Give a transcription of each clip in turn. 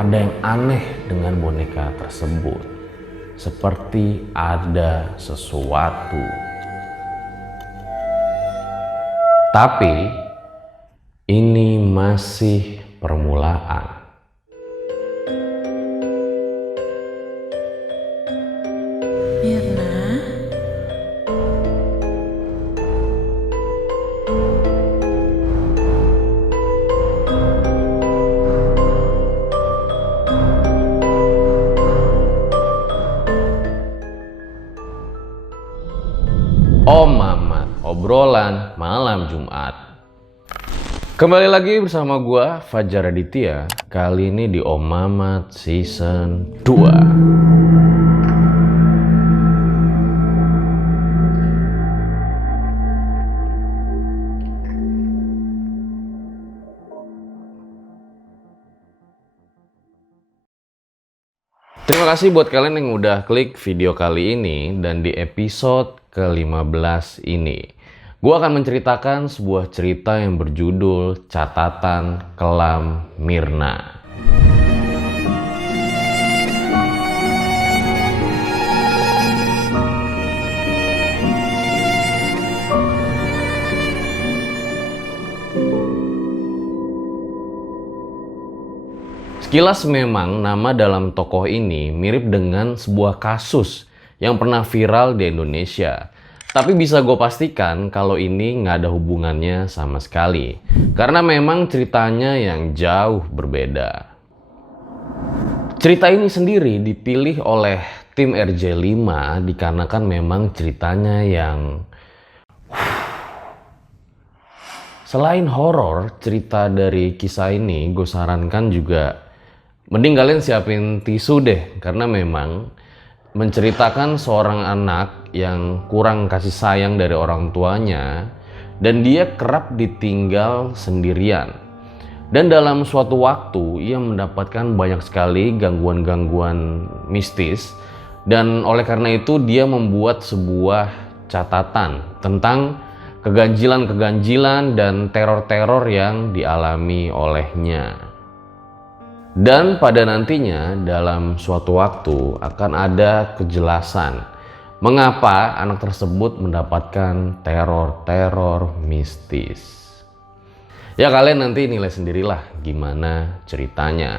ada yang aneh dengan boneka tersebut. Seperti ada sesuatu. Tapi ini masih permulaan. Mirna, Om Mamat, obrolan malam Jumat. Kembali lagi bersama gua Fajar Aditya. Kali ini di Om Mamat Season 2. Terima kasih buat kalian yang udah klik video kali ini, dan di episode ke-15 ini gue akan menceritakan sebuah cerita yang berjudul Catatan Kelam Mirna. Sekilas memang nama dalam tokoh ini mirip dengan sebuah kasus yang pernah viral di Indonesia. Tapi bisa gue pastikan kalau ini nggak ada hubungannya sama sekali. Karena memang ceritanya yang jauh berbeda. Cerita ini sendiri dipilih oleh tim RJ5 dikarenakan memang ceritanya yang... Selain horor, cerita dari kisah ini gue sarankan juga mending kalian siapin tisu deh, karena memang menceritakan seorang anak yang kurang kasih sayang dari orang tuanya dan dia kerap ditinggal sendirian. Dan dalam suatu waktu ia mendapatkan banyak sekali gangguan-gangguan mistis, dan oleh karena itu dia membuat sebuah catatan tentang keganjilan-keganjilan dan teror-teror yang dialami olehnya. Dan pada nantinya dalam suatu waktu akan ada kejelasan mengapa anak tersebut mendapatkan teror-teror mistis. Ya kalian nanti nilai sendirilah gimana ceritanya.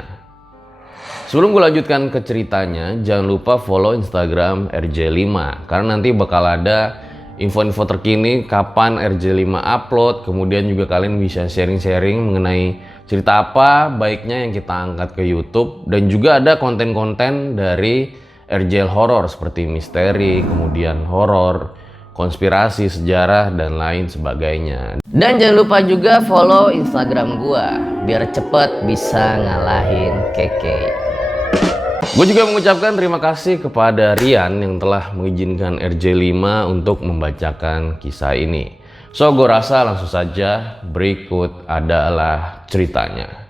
Sebelum gue lanjutkan ke ceritanya, jangan lupa follow Instagram RJ5 karena nanti bakal ada info-info terkini kapan RJ5 upload. Kemudian juga kalian bisa sharing-sharing mengenai cerita apa baiknya yang kita angkat ke YouTube, dan juga ada konten-konten dari RJL horor seperti misteri, kemudian horor, konspirasi, sejarah, dan lain sebagainya. Dan jangan lupa juga follow Instagram gua biar cepet bisa ngalahin Keke. Gue juga mengucapkan terima kasih kepada Rian yang telah mengizinkan RJ5 untuk membacakan kisah ini. So, gue rasa langsung saja berikut adalah ceritanya.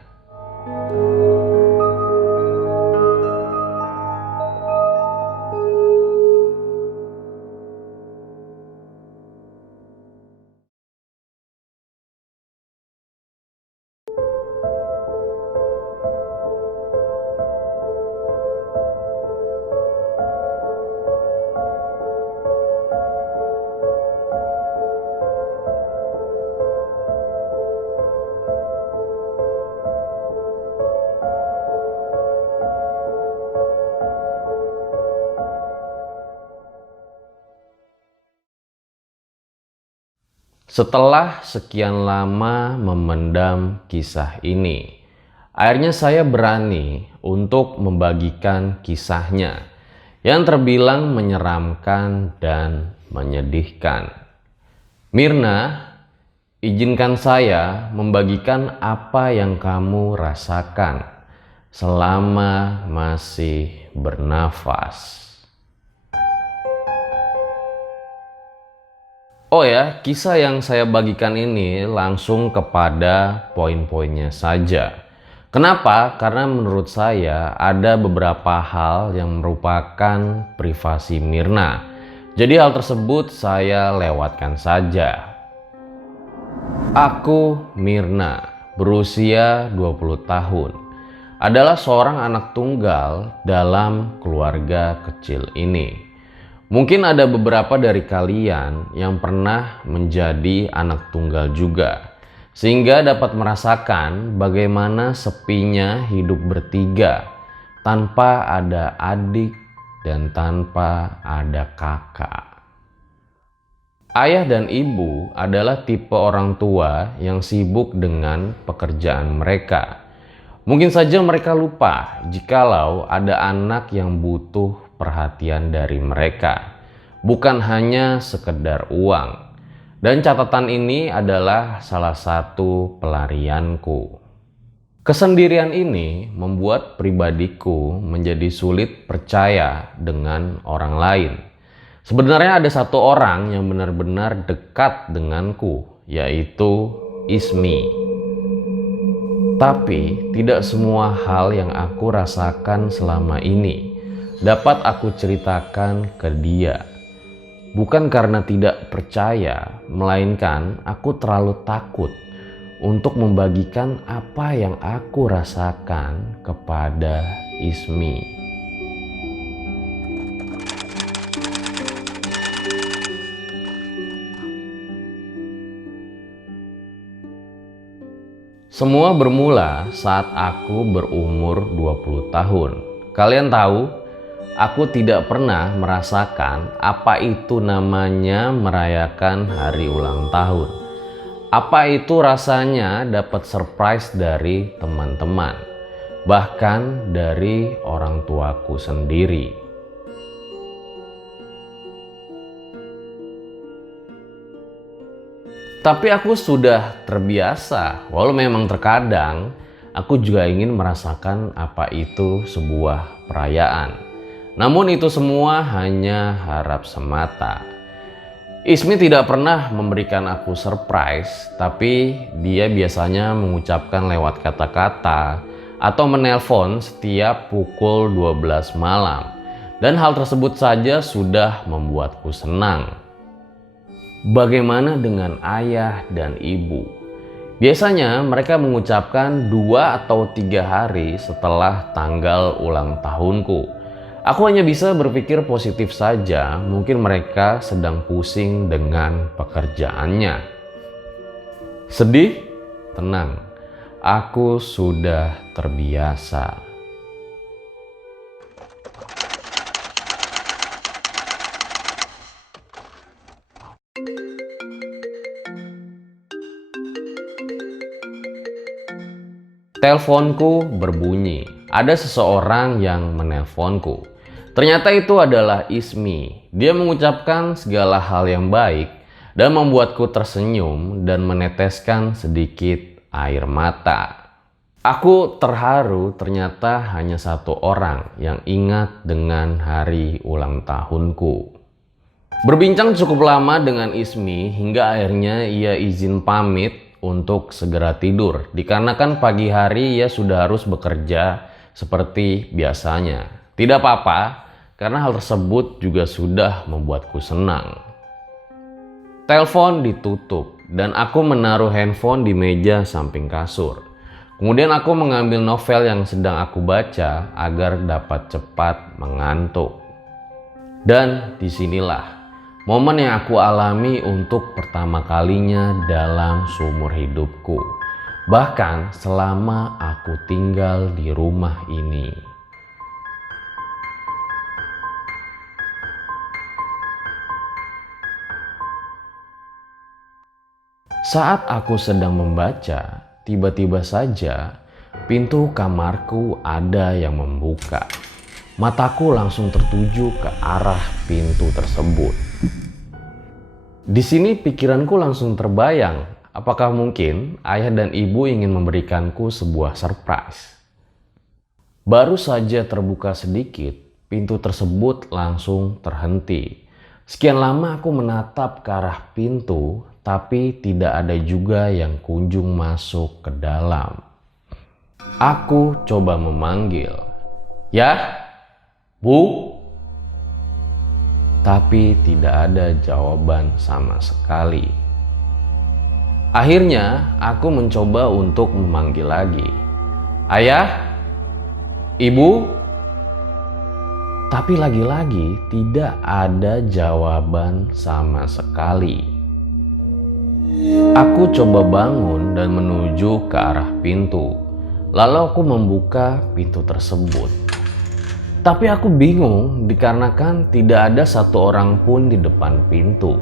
Setelah sekian lama memendam kisah ini, akhirnya saya berani untuk membagikan kisahnya yang terbilang menyeramkan dan menyedihkan. Mirna, izinkan saya membagikan apa yang kamu rasakan selama masih bernafas. Oh ya, kisah yang saya bagikan ini langsung kepada poin-poinnya saja. Kenapa? Karena menurut saya ada beberapa hal yang merupakan privasi Mirna. Jadi hal tersebut saya lewatkan saja. Aku Mirna, berusia 20 tahun. adalah seorang anak tunggal dalam keluarga kecil ini. Mungkin ada beberapa dari kalian yang pernah menjadi anak tunggal juga, sehingga dapat merasakan bagaimana sepinya hidup bertiga tanpa ada adik dan tanpa ada kakak. Ayah dan ibu adalah tipe orang tua yang sibuk dengan pekerjaan mereka. Mungkin saja mereka lupa jikalau ada anak yang butuh perhatian dari mereka, bukan hanya sekedar uang. Dan catatan ini adalah salah satu pelarianku. Kesendirian ini membuat pribadiku menjadi sulit percaya dengan orang lain. Sebenarnya ada satu orang yang benar-benar dekat denganku, yaitu Ismi. Tapi tidak semua hal yang aku rasakan selama ini dapat aku ceritakan ke dia. Bukan karena tidak percaya, melainkan aku terlalu takut untuk membagikan apa yang aku rasakan kepada Ismi. Semua bermula saat aku berumur 20 tahun. Kalian tahu, aku tidak pernah merasakan apa itu namanya merayakan hari ulang tahun. Apa itu rasanya dapat surprise dari teman-teman, bahkan dari orang tuaku sendiri. Tapi aku sudah terbiasa, walau memang terkadang aku juga ingin merasakan apa itu sebuah perayaan. Namun itu semua hanya harap semata. Ismi tidak pernah memberikan aku surprise, tapi dia biasanya mengucapkan lewat kata-kata atau menelpon setiap pukul 12 malam. Dan hal tersebut saja sudah membuatku senang. Bagaimana dengan ayah dan ibu? Biasanya mereka mengucapkan 2 atau 3 hari setelah tanggal ulang tahunku. Aku hanya bisa berpikir positif saja, mungkin mereka sedang pusing dengan pekerjaannya. Sedih? Tenang, aku sudah terbiasa. Teleponku berbunyi. Ada seseorang yang menelponku. Ternyata itu adalah Ismi. Dia mengucapkan segala hal yang baik dan membuatku tersenyum dan meneteskan sedikit air mata. Aku terharu, ternyata hanya satu orang yang ingat dengan hari ulang tahunku. Berbincang cukup lama dengan Ismi hingga akhirnya ia izin pamit untuk segera tidur, dikarenakan pagi hari ia sudah harus bekerja seperti biasanya. Tidak apa-apa, karena hal tersebut juga sudah membuatku senang. Telepon ditutup dan aku menaruh handphone di meja samping kasur. Kemudian aku mengambil novel yang sedang aku baca agar dapat cepat mengantuk. Dan disinilah momen yang aku alami untuk pertama kalinya dalam seumur hidupku. Bahkan selama aku tinggal di rumah ini. Saat aku sedang membaca, tiba-tiba saja pintu kamarku ada yang membuka. Mataku langsung tertuju ke arah pintu tersebut. Di sini pikiranku langsung terbayang, apakah mungkin ayah dan ibu ingin memberikanku sebuah surprise. Baru saja terbuka sedikit, pintu tersebut langsung terhenti. Sekian lama aku menatap ke arah pintu, tapi tidak ada juga yang kunjung masuk ke dalam. Aku coba memanggil, "Ya, Bu?" Tapi tidak ada jawaban sama sekali. Akhirnya aku mencoba untuk memanggil lagi. "Ayah, Ibu? Tapi lagi-lagi tidak ada jawaban sama sekali. Aku coba bangun dan menuju ke arah pintu. Lalu aku membuka pintu tersebut. Tapi aku bingung dikarenakan tidak ada satu orang pun di depan pintu.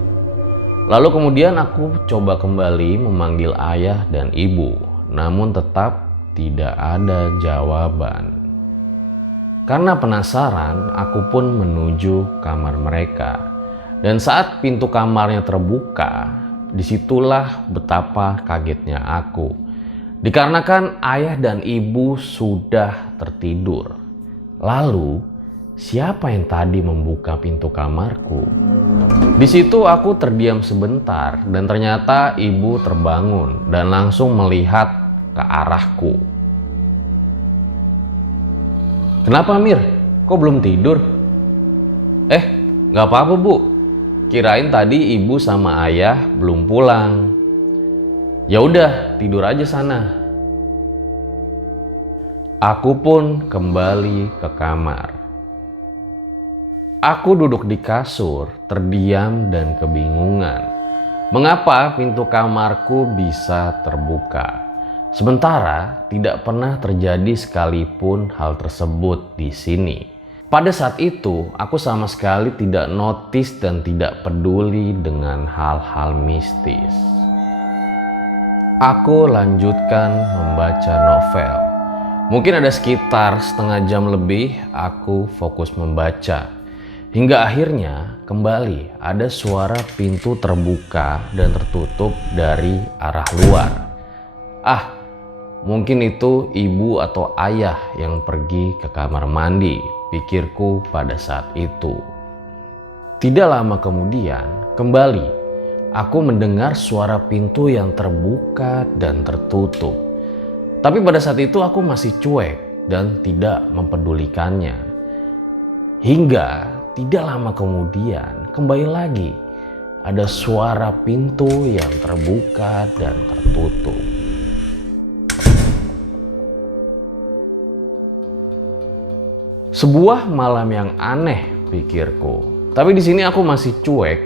Lalu kemudian aku coba kembali memanggil ayah dan ibu, namun tetap tidak ada jawaban. Karena penasaran, aku pun menuju kamar mereka. Dan saat pintu kamarnya terbuka, disitulah betapa kagetnya aku. Dikarenakan ayah dan ibu sudah tertidur. Lalu, siapa yang tadi membuka pintu kamarku? Di situ aku terdiam sebentar dan ternyata ibu terbangun dan langsung melihat ke arahku. Kenapa Mir? Kok belum tidur? Gak apa-apa Bu. Kirain tadi ibu sama ayah belum pulang. Ya udah, tidur aja sana. Aku pun kembali ke kamar. Aku duduk di kasur, terdiam dan kebingungan. Mengapa pintu kamarku bisa terbuka? Sementara tidak pernah terjadi sekalipun hal tersebut di sini. Pada saat itu, aku sama sekali tidak notice dan tidak peduli dengan hal-hal mistis. Aku lanjutkan membaca novel. Mungkin ada sekitar setengah jam lebih aku fokus membaca. Hingga akhirnya kembali ada suara pintu terbuka dan tertutup dari arah luar. Mungkin itu ibu atau ayah yang pergi ke kamar mandi, pikirku pada saat itu. Tidak lama kemudian, kembali aku mendengar suara pintu yang terbuka dan tertutup. Tapi pada saat itu aku masih cuek dan tidak mempedulikannya. Hingga tidak lama kemudian, kembali lagi ada suara pintu yang terbuka dan tertutup. Sebuah malam yang aneh, pikirku. Tapi di sini aku masih cuek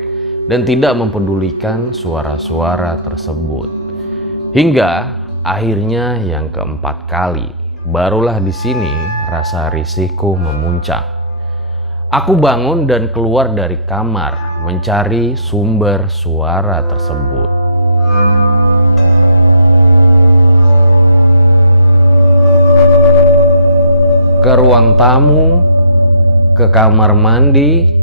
dan tidak mempedulikan suara-suara tersebut. Hingga akhirnya yang keempat kali, barulah di sini rasa risihku memuncak. Aku bangun dan keluar dari kamar mencari sumber suara tersebut. Ke ruang tamu, ke kamar mandi,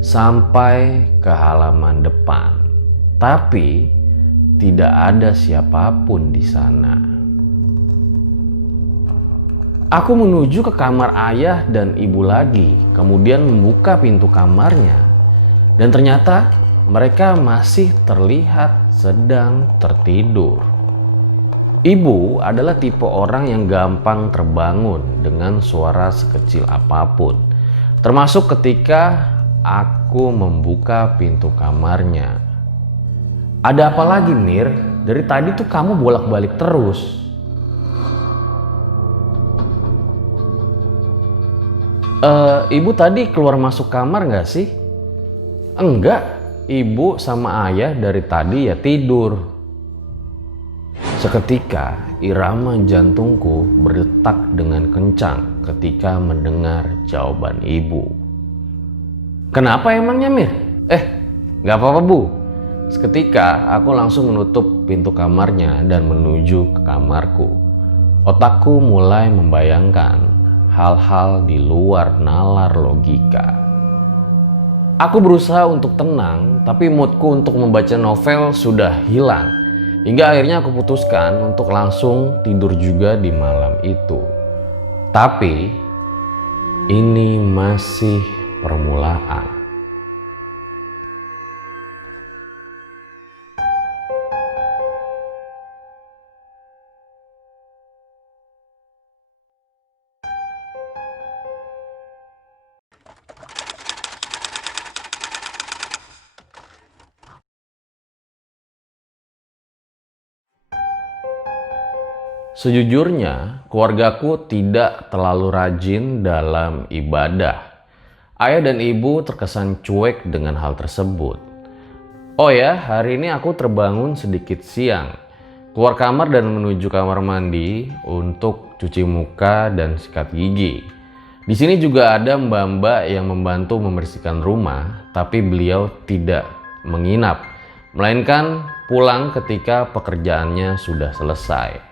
sampai ke halaman depan. Tapi tidak ada siapapun di sana. Aku menuju ke kamar ayah dan ibu lagi, kemudian membuka pintu kamarnya, dan ternyata mereka masih terlihat sedang tertidur. Ibu adalah tipe orang yang gampang terbangun dengan suara sekecil apapun, termasuk ketika aku membuka pintu kamarnya. Ada apa lagi, Mir? Dari tadi tuh kamu bolak-balik terus. Ibu tadi keluar masuk kamar gak sih? Enggak, ibu sama ayah dari tadi ya tidur. Seketika irama jantungku berdetak dengan kencang ketika mendengar jawaban ibu. Kenapa emangnya Mir? Gak apa-apa Bu. Seketika aku langsung menutup pintu kamarnya dan menuju ke kamarku. Otakku mulai membayangkan hal-hal di luar nalar logika. Aku berusaha untuk tenang, tapi moodku untuk membaca novel sudah hilang. Hingga akhirnya aku putuskan untuk langsung tidur juga di malam itu. Tapi ini masih permulaan. Sejujurnya, keluargaku tidak terlalu rajin dalam ibadah. Ayah dan ibu terkesan cuek dengan hal tersebut. Oh ya, hari ini aku terbangun sedikit siang. Keluar kamar dan menuju kamar mandi untuk cuci muka dan sikat gigi. Di sini juga ada mbak-mbak yang membantu membersihkan rumah, tapi beliau tidak menginap, melainkan pulang ketika pekerjaannya sudah selesai.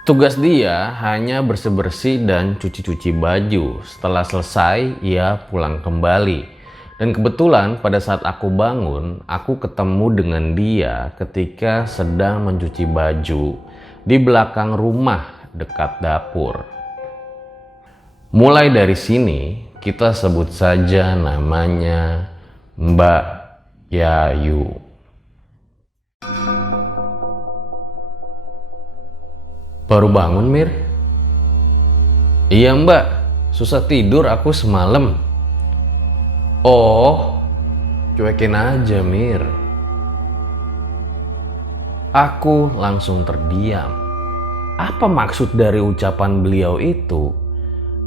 Tugas dia hanya bersih-bersih dan cuci-cuci baju. Setelah selesai, ia pulang kembali. Dan kebetulan pada saat aku bangun, aku ketemu dengan dia ketika sedang mencuci baju di belakang rumah dekat dapur. Mulai dari sini, kita sebut saja namanya Mbak Yayu. Baru bangun, Mir? Iya, Mbak. Susah tidur aku semalam. Oh, cuekin aja, Mir. Aku langsung terdiam. Apa maksud dari ucapan beliau itu?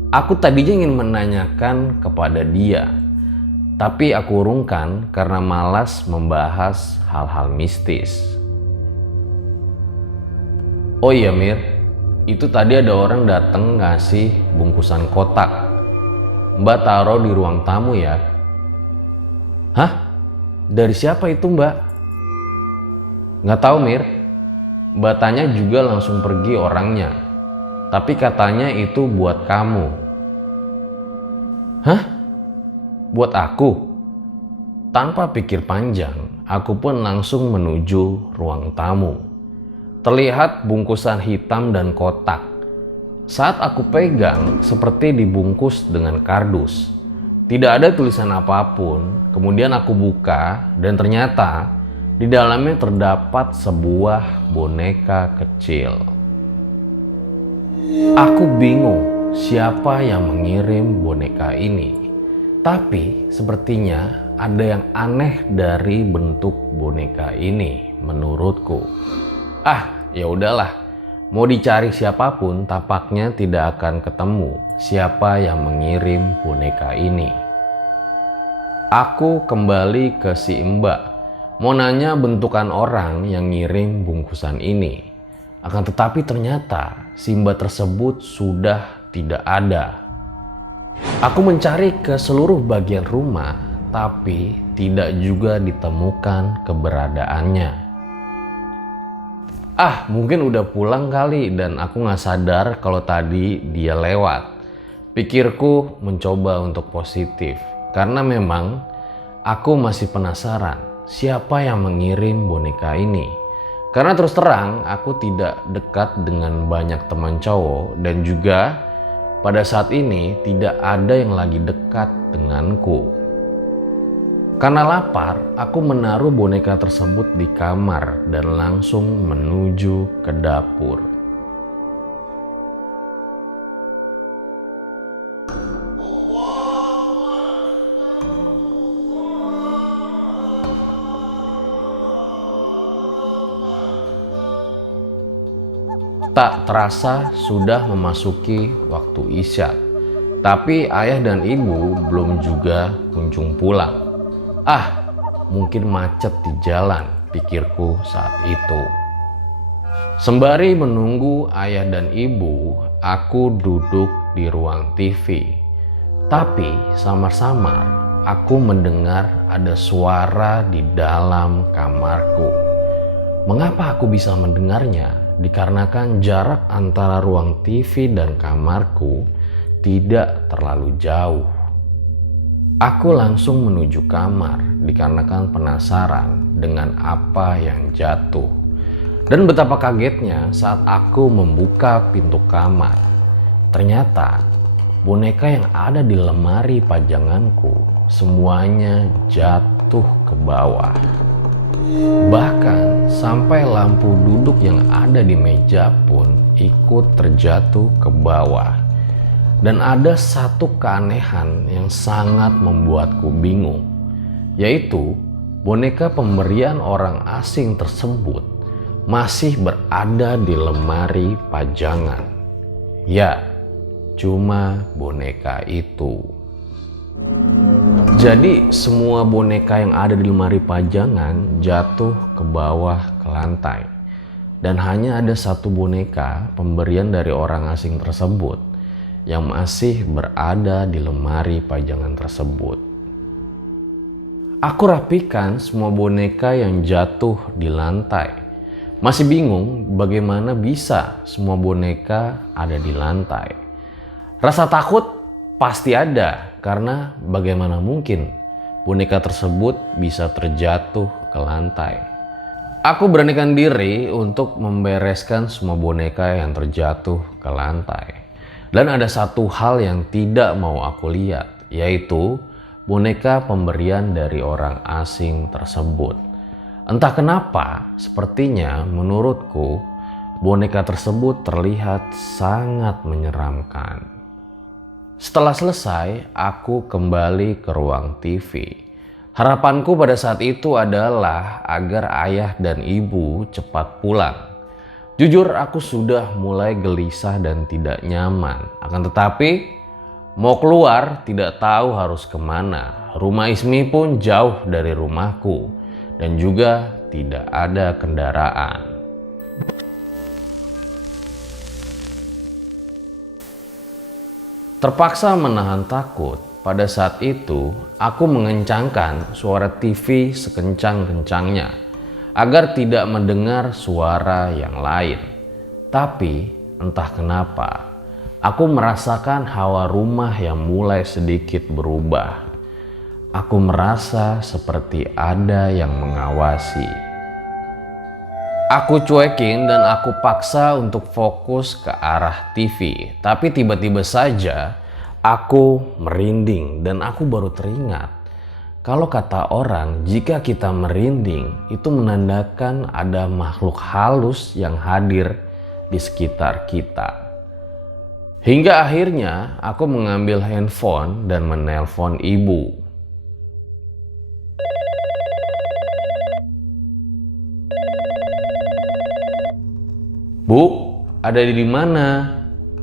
Aku tadinya ingin menanyakan kepada dia, tapi aku urungkan karena malas membahas hal-hal mistis. Oh iya, Mir, itu tadi ada orang datang ngasih bungkusan kotak. Mbak taruh di ruang tamu ya. Hah? Dari siapa itu, Mbak? Nggak tahu, Mir. Mbak tanya juga langsung pergi orangnya. Tapi katanya itu buat kamu. Hah? Buat aku? Tanpa pikir panjang, aku pun langsung menuju ruang tamu. Terlihat bungkusan hitam dan kotak. Saat aku pegang, seperti dibungkus dengan kardus. Tidak ada tulisan apapun. Kemudian aku buka dan ternyata di dalamnya terdapat sebuah boneka kecil. Aku bingung siapa yang mengirim boneka ini. Tapi sepertinya ada yang aneh dari bentuk boneka ini menurutku. Ya udahlah, mau dicari siapapun tampaknya tidak akan ketemu siapa yang mengirim boneka ini. Aku kembali ke si Mbak, mau nanya bentukan orang yang ngirim bungkusan ini. Akan tetapi ternyata si Mbak tersebut sudah tidak ada. Aku mencari ke seluruh bagian rumah, tapi tidak juga ditemukan keberadaannya. Mungkin udah pulang kali dan aku gak sadar kalau tadi dia lewat. Pikirku mencoba untuk positif, karena memang aku masih penasaran siapa yang mengirim boneka ini. Karena terus terang aku tidak dekat dengan banyak teman cowok dan juga pada saat ini tidak ada yang lagi dekat denganku. Karena lapar, aku menaruh boneka tersebut di kamar dan langsung menuju ke dapur. Tak terasa sudah memasuki waktu isya, tapi ayah dan ibu belum juga kunjung pulang. Mungkin macet di jalan, pikirku saat itu. Sembari menunggu ayah dan ibu, aku duduk di ruang TV. Tapi samar-samar aku mendengar ada suara di dalam kamarku. Mengapa aku bisa mendengarnya? Dikarenakan jarak antara ruang TV dan kamarku tidak terlalu jauh. Aku langsung menuju kamar dikarenakan penasaran dengan apa yang jatuh. Dan betapa kagetnya saat aku membuka pintu kamar. Ternyata boneka yang ada di lemari pajanganku semuanya jatuh ke bawah. Bahkan sampai lampu duduk yang ada di meja pun ikut terjatuh ke bawah. Dan ada satu keanehan yang sangat membuatku bingung, yaitu boneka pemberian orang asing tersebut masih berada di lemari pajangan. Ya, cuma boneka itu. Jadi semua boneka yang ada di lemari pajangan jatuh ke bawah ke lantai. Dan hanya ada satu boneka pemberian dari orang asing tersebut yang masih berada di lemari pajangan tersebut. Aku rapikan semua boneka yang jatuh di lantai. Masih bingung bagaimana bisa semua boneka ada di lantai. Rasa takut pasti ada karena bagaimana mungkin boneka tersebut bisa terjatuh ke lantai. Aku beranikan diri untuk membereskan semua boneka yang terjatuh ke lantai. Dan ada satu hal yang tidak mau aku lihat, yaitu boneka pemberian dari orang asing tersebut. Entah kenapa, sepertinya menurutku boneka tersebut terlihat sangat menyeramkan. Setelah selesai, aku kembali ke ruang TV. Harapanku pada saat itu adalah agar ayah dan ibu cepat pulang. Jujur aku sudah mulai gelisah dan tidak nyaman. Akan tetapi mau keluar tidak tahu harus kemana. Rumah Ismi pun jauh dari rumahku dan juga tidak ada kendaraan. Terpaksa menahan takut. Pada saat itu, aku mengencangkan suara TV sekencang-kencangnya agar tidak mendengar suara yang lain. Tapi, entah kenapa, aku merasakan hawa rumah yang mulai sedikit berubah. Aku merasa seperti ada yang mengawasi. Aku cuekin dan aku paksa untuk fokus ke arah TV. Tapi tiba-tiba saja aku merinding dan aku baru teringat kalau kata orang jika kita merinding itu menandakan ada makhluk halus yang hadir di sekitar kita. Hingga akhirnya aku mengambil handphone dan menelpon ibu. Bu, ada di mana?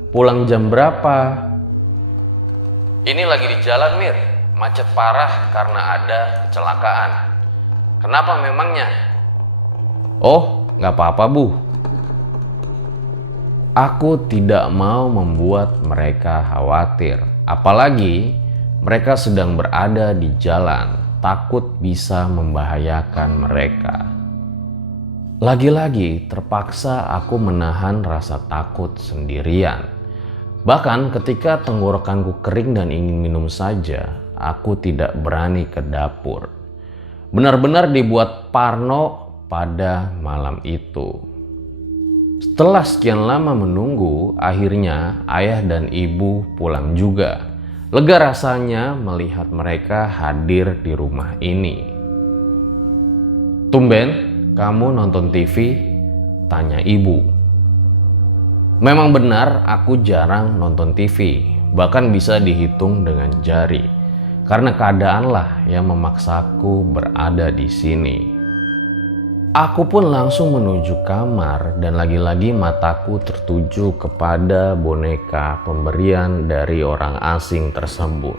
Pulang jam berapa? Ini lagi di jalan, Mir. Macet parah karena ada kecelakaan. Kenapa memangnya? Oh, nggak apa-apa, Bu. Aku tidak mau membuat mereka khawatir. Apalagi mereka sedang berada di jalan. Takut bisa membahayakan mereka. Lagi-lagi terpaksa aku menahan rasa takut sendirian. Bahkan ketika tenggorokanku kering dan ingin minum saja, aku tidak berani ke dapur. Benar-benar dibuat parno pada malam itu. Setelah sekian lama menunggu, akhirnya ayah dan ibu pulang juga. Lega rasanya melihat mereka hadir di rumah ini. Tumben, kamu nonton TV? Tanya ibu. Memang benar aku jarang nonton TV, bahkan bisa dihitung dengan jari. Karena keadaanlah yang memaksaku berada di sini. Aku pun langsung menuju kamar dan lagi-lagi mataku tertuju kepada boneka pemberian dari orang asing tersebut.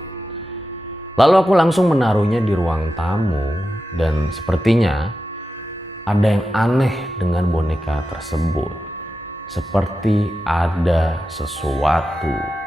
Lalu aku langsung menaruhnya di ruang tamu dan sepertinya ada yang aneh dengan boneka tersebut. Seperti ada sesuatu.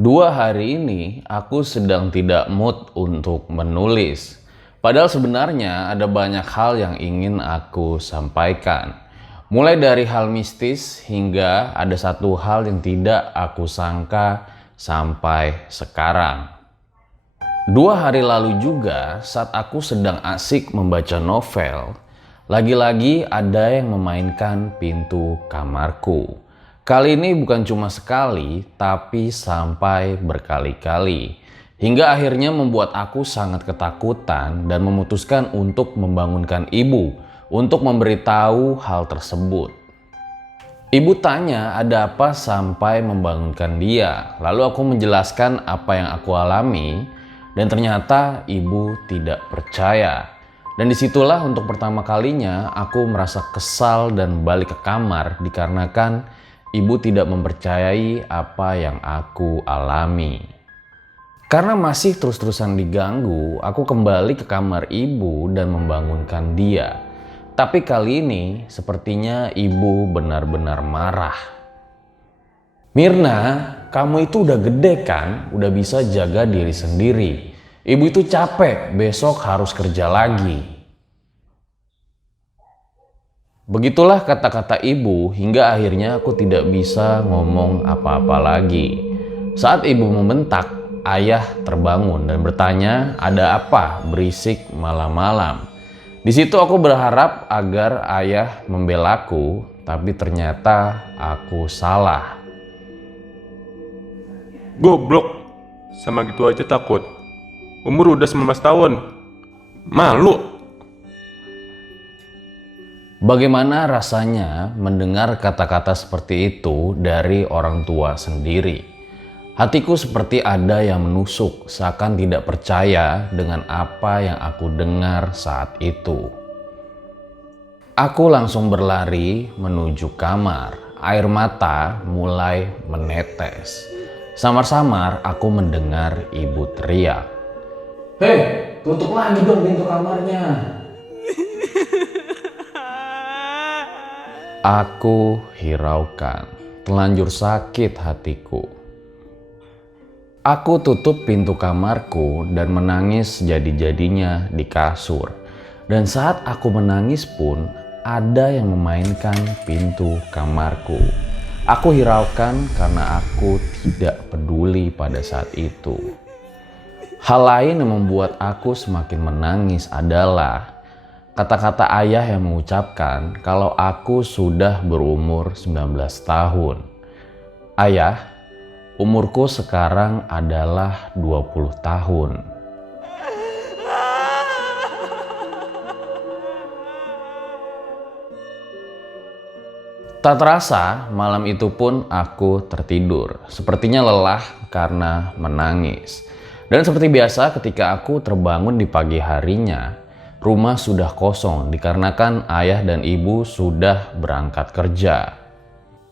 Dua hari ini aku sedang tidak mood untuk menulis. Padahal sebenarnya ada banyak hal yang ingin aku sampaikan. Mulai dari hal mistis hingga ada satu hal yang tidak aku sangka sampai sekarang. 2 hari lalu juga saat aku sedang asik membaca novel, lagi-lagi ada yang memainkan pintu kamarku. Kali ini bukan cuma sekali, tapi sampai berkali-kali. Hingga akhirnya membuat aku sangat ketakutan dan memutuskan untuk membangunkan ibu untuk memberitahu hal tersebut. Ibu tanya ada apa sampai membangunkan dia. Lalu aku menjelaskan apa yang aku alami dan ternyata ibu tidak percaya. Dan disitulah untuk pertama kalinya aku merasa kesal dan balik ke kamar dikarenakan ibu tidak mempercayai apa yang aku alami. Karena masih terus-terusan diganggu, aku kembali ke kamar ibu dan membangunkan dia. Tapi kali ini sepertinya ibu benar-benar marah. "Mirna, kamu itu udah gede kan? Udah bisa jaga diri sendiri. Ibu itu capek, besok harus kerja lagi." Begitulah kata-kata ibu hingga akhirnya aku tidak bisa ngomong apa-apa lagi. Saat ibu membentak, ayah terbangun dan bertanya, "Ada apa berisik malam-malam?" Di situ aku berharap agar ayah membelaku, tapi ternyata aku salah. Goblok, sama gitu aja takut. Umur udah 19 tahun. Malu. Bagaimana rasanya mendengar kata-kata seperti itu dari orang tua sendiri? Hatiku seperti ada yang menusuk, seakan tidak percaya dengan apa yang aku dengar saat itu. Aku langsung berlari menuju kamar. Air mata mulai menetes. Samar-samar aku mendengar ibu teriak, "Hei, tutup lagi dong pintu kamarnya." Aku hiraukan, telanjur sakit hatiku. Aku tutup pintu kamarku dan menangis jadi-jadinya di kasur. Dan saat aku menangis pun, ada yang memainkan pintu kamarku. Aku hiraukan karena aku tidak peduli pada saat itu. Hal lain yang membuat aku semakin menangis adalah kata-kata ayah yang mengucapkan kalau aku sudah berumur 19 tahun. "Ayah, umurku sekarang adalah 20 tahun. Tak terasa malam itu pun aku tertidur. Sepertinya lelah karena menangis. Dan seperti biasa ketika aku terbangun di pagi harinya, rumah sudah kosong dikarenakan ayah dan ibu sudah berangkat kerja.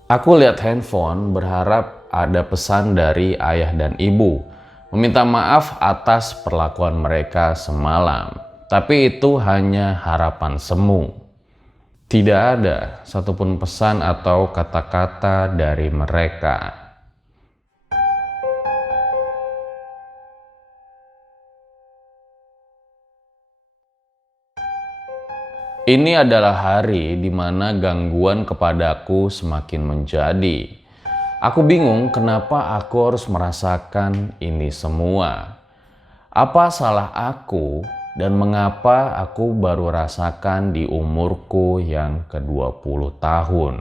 Aku lihat handphone berharap ada pesan dari ayah dan ibu, meminta maaf atas perlakuan mereka semalam. Tapi itu hanya harapan semu. Tidak ada satupun pesan atau kata-kata dari mereka. Ini adalah hari di mana gangguan kepadaku semakin menjadi. Aku bingung kenapa aku harus merasakan ini semua. Apa salah aku dan mengapa aku baru rasakan di umurku yang ke-20 tahun.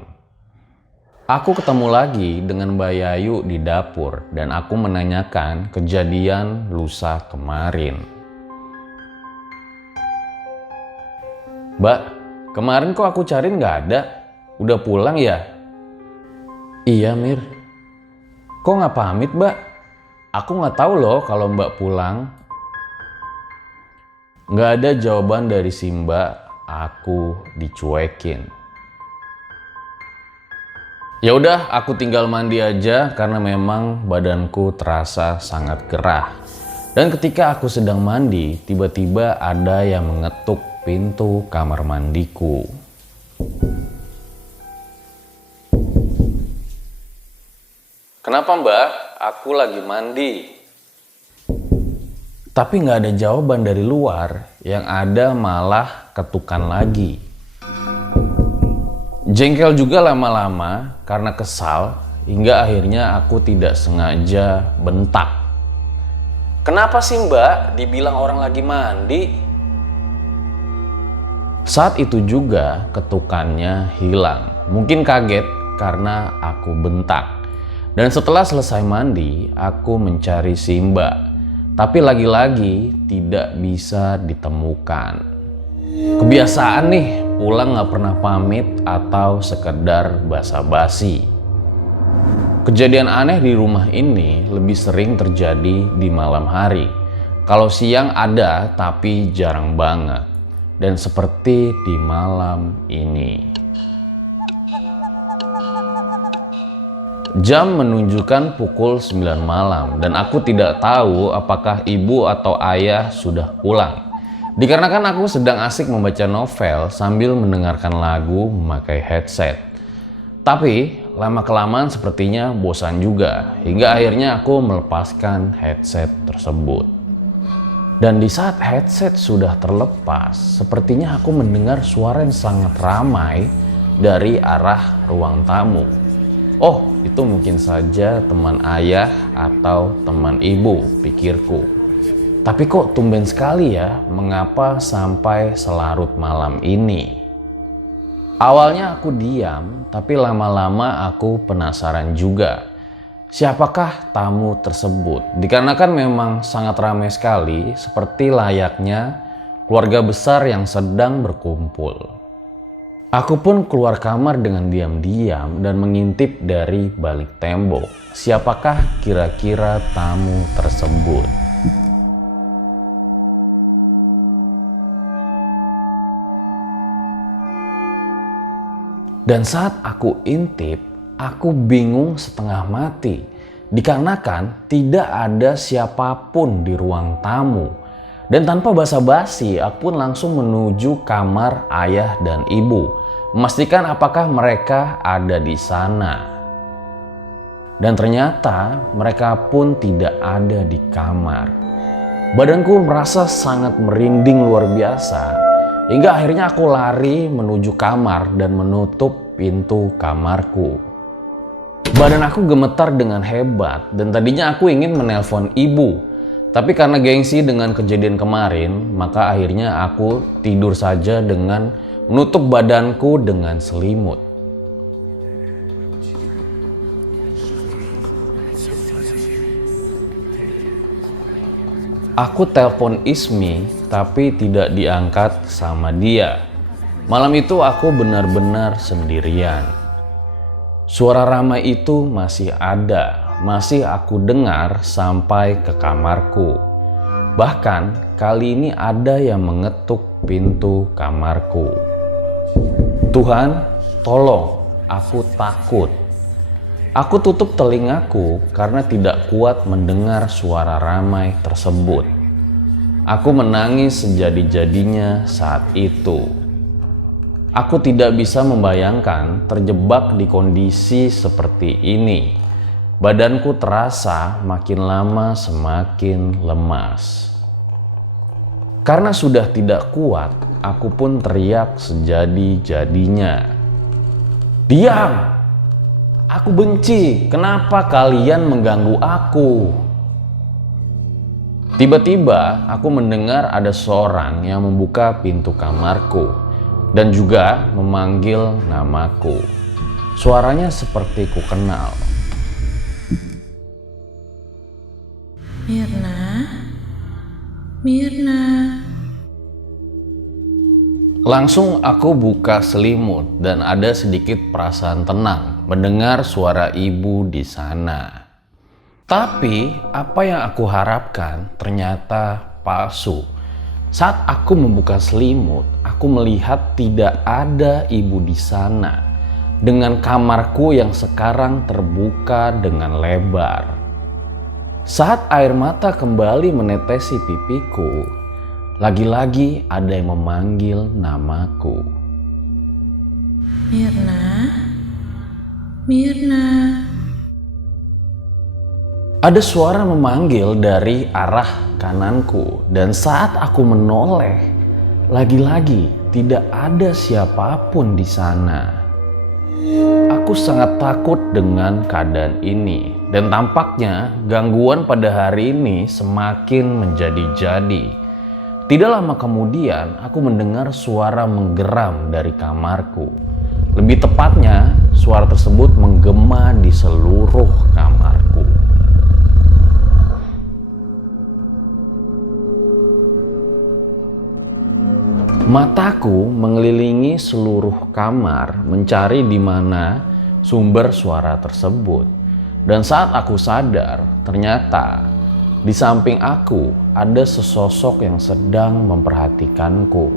Aku ketemu lagi dengan Mbak Yayu di dapur dan aku menanyakan kejadian lusa kemarin. "Mbak, kemarin kok aku cariin nggak ada? Udah pulang ya?" "Iya, Mir." "Kok nggak pamit, Mbak? Aku nggak tahu loh kalau Mbak pulang." Nggak ada jawaban dari si Mbak, aku dicuekin. Ya udah, aku tinggal mandi aja karena memang badanku terasa sangat gerah. Dan ketika aku sedang mandi, tiba-tiba ada yang mengetuk pintu kamar mandiku. "Kenapa, Mbak? Aku lagi mandi." Tapi nggak ada jawaban dari luar, yang ada malah ketukan lagi. Jengkel juga lama-lama karena kesal, hingga akhirnya aku tidak sengaja bentak. "Kenapa sih Mbak dibilang orang lagi mandi?" Saat itu juga ketukannya hilang. Mungkin kaget karena aku bentak. Dan setelah selesai mandi, aku mencari Simba. Tapi lagi-lagi tidak bisa ditemukan. Kebiasaan nih, pulang gak pernah pamit atau sekedar basa-basi. Kejadian aneh di rumah ini lebih sering terjadi di malam hari. Kalau siang ada, tapi jarang banget. Dan seperti di malam ini. Jam menunjukkan pukul 9 malam dan aku tidak tahu apakah ibu atau ayah sudah pulang. Dikarenakan aku sedang asik membaca novel sambil mendengarkan lagu memakai headset. Tapi lama-kelamaan sepertinya bosan juga hingga akhirnya aku melepaskan headset tersebut. Dan di saat headset sudah terlepas, sepertinya aku mendengar suara yang sangat ramai dari arah ruang tamu. Oh, itu mungkin saja teman ayah atau teman ibu, pikirku. Tapi kok tumben sekali ya, mengapa sampai selarut malam ini? Awalnya aku diam, tapi lama-lama aku penasaran juga. Siapakah tamu tersebut? Dikarenakan memang sangat ramai sekali, seperti layaknya keluarga besar yang sedang berkumpul. Aku pun keluar kamar dengan diam-diam dan mengintip dari balik tembok. Siapakah kira-kira tamu tersebut? Dan saat aku intip, aku bingung setengah mati. Dikarenakan tidak ada siapapun di ruang tamu. Dan tanpa basa-basi, aku pun langsung menuju kamar ayah dan ibu. Memastikan apakah mereka ada di sana. Dan ternyata mereka pun tidak ada di kamar. Badanku merasa sangat merinding luar biasa. Hingga akhirnya aku lari menuju kamar dan menutup pintu kamarku. Badan aku gemetar dengan hebat dan tadinya aku ingin menelpon ibu. Tapi karena gengsi dengan kejadian kemarin, maka akhirnya aku tidur saja dengan menutup badanku dengan selimut. Aku telepon Ismi, tapi tidak diangkat sama dia. Malam itu aku benar-benar sendirian. Suara ramai itu masih ada. Masih aku dengar sampai ke kamarku. Bahkan kali ini ada yang mengetuk pintu kamarku. Tuhan, tolong, aku takut. Aku tutup telingaku karena tidak kuat mendengar suara ramai tersebut. Aku menangis sejadi-jadinya saat itu. Aku tidak bisa membayangkan terjebak di kondisi seperti ini. Badanku terasa makin lama semakin lemas. Karena sudah tidak kuat, aku pun teriak sejadi-jadinya. Diam! Aku benci, kenapa kalian mengganggu aku? Tiba-tiba aku mendengar ada seorang yang membuka pintu kamarku dan juga memanggil namaku. Suaranya seperti ku kenal. Mirna, Mirna. Langsung aku buka selimut dan ada sedikit perasaan tenang mendengar suara ibu di sana. Tapi apa yang aku harapkan ternyata palsu. Saat aku membuka selimut, aku melihat tidak ada ibu di sana. Dengan kamarku yang sekarang terbuka dengan lebar. Saat air mata kembali menetesi pipiku, lagi-lagi ada yang memanggil namaku. Mirna, Mirna. Ada suara memanggil dari arah kananku dan saat aku menoleh, lagi-lagi tidak ada siapapun di sana. Aku sangat takut dengan keadaan ini dan tampaknya gangguan pada hari ini semakin menjadi-jadi. Tidak lama kemudian aku mendengar suara menggeram dari kamarku. Lebih tepatnya, suara tersebut menggema di seluruh kamarku. Mataku mengelilingi seluruh kamar mencari di mana sumber suara tersebut. Dan saat aku sadar, ternyata di samping aku ada sesosok yang sedang memperhatikanku.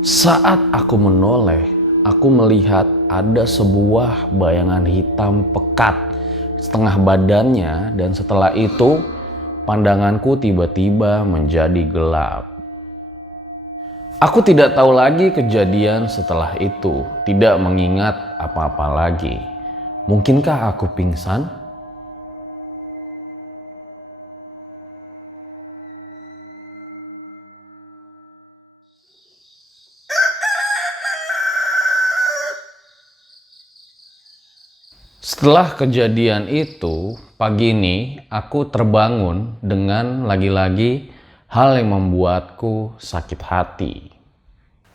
Saat aku menoleh, aku melihat ada sebuah bayangan hitam pekat setengah badannya, dan setelah itu pandanganku tiba-tiba menjadi gelap. Aku tidak tahu lagi kejadian setelah itu, tidak mengingat apa-apa lagi. Mungkinkah aku pingsan? Setelah kejadian itu, pagi ini aku terbangun dengan lagi-lagi hal yang membuatku sakit hati.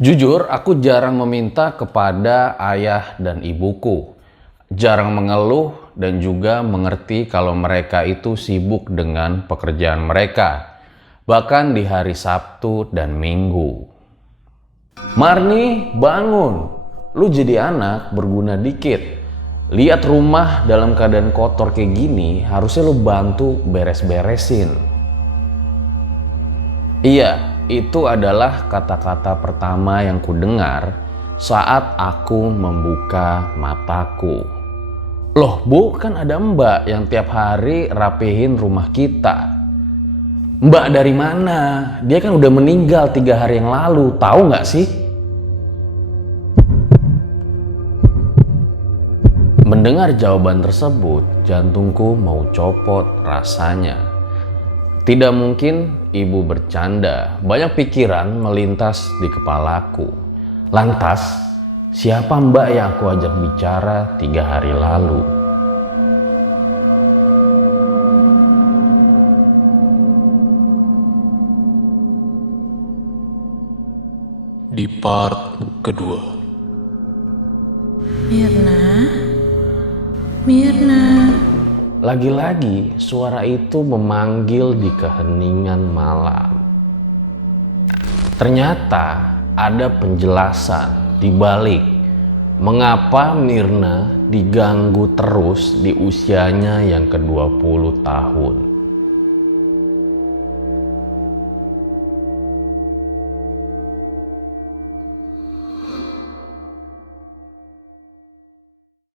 Jujur, aku jarang meminta kepada ayah dan ibuku. Jarang mengeluh dan juga mengerti kalau mereka itu sibuk dengan pekerjaan mereka. Bahkan di hari Sabtu dan Minggu. Marni, bangun. Lu jadi anak berguna dikit. Lihat rumah dalam keadaan kotor kayak gini, harusnya lu bantu beres-beresin. Iya, itu adalah kata-kata pertama yang kudengar saat aku membuka mataku. Loh Bu, kan ada Mbak yang tiap hari rapihin rumah kita. Mbak dari mana? Dia kan udah meninggal 3 hari yang lalu, tahu nggak sih? Mendengar jawaban tersebut, jantungku mau copot rasanya. Tidak mungkin ibu bercanda, banyak pikiran melintas di kepalaku. Lantas, siapa Mbak yang aku ajak bicara 3 hari lalu? Di part kedua. Mirna, Mirna. Lagi-lagi suara itu memanggil di keheningan malam. Ternyata ada penjelasan di balik mengapa Mirna diganggu terus di usianya yang ke-20 tahun.